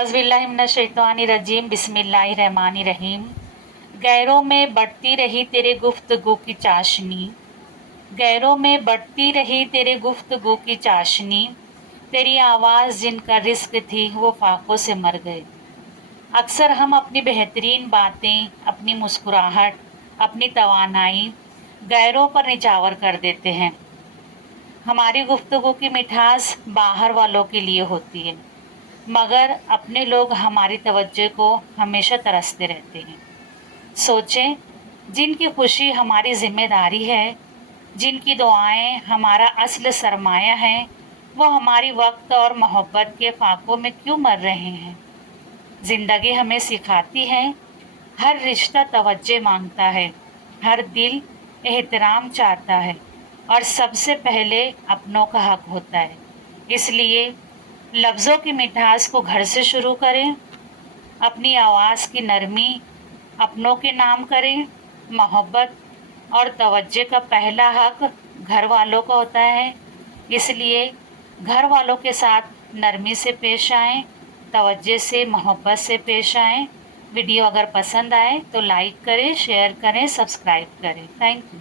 औज़ुबिल्लाहिमिनश्शैतानिर्रजीम बिस्मिल्लाहिर्रहमानिर्रहीम। गैरों में बढ़ती रही तेरे गुफ्तगू की चाशनी, गैरों में बढ़ती रही तेरे गुफ्तगू की चाशनी, तेरी आवाज़ जिनका रिस्क थी वो फाकों से मर गए। अक्सर हम अपनी बेहतरीन बातें, अपनी मुस्कुराहट, अपनी तवानाई गैरों पर निछावर कर देते हैं। हमारी गुफ्तगू की मिठास बाहर वालों के लिए होती है, मगर अपने लोग हमारी तवज्जो को हमेशा तरसते रहते हैं। सोचें, जिनकी खुशी हमारी जिम्मेदारी है, जिनकी दुआएं हमारा असल सरमाया है, वो हमारी वक्त और मोहब्बत के फाकों में क्यों मर रहे हैं। ज़िंदगी हमें सिखाती है, हर रिश्ता तवज्जो मांगता है, हर दिल एहतराम चाहता है और सबसे पहले अपनों का हक होता है। इसलिए लफ्ज़ों की मिठास को घर से शुरू करें, अपनी आवाज़ की नरमी अपनों के नाम करें। मोहब्बत और तवज्जो का पहला हक घर वालों का होता है, इसलिए घर वालों के साथ नरमी से पेश आएं, तवज्जो से, मोहब्बत से पेश आएं। वीडियो अगर पसंद आए तो लाइक करें, शेयर करें, सब्सक्राइब करें। Thank you.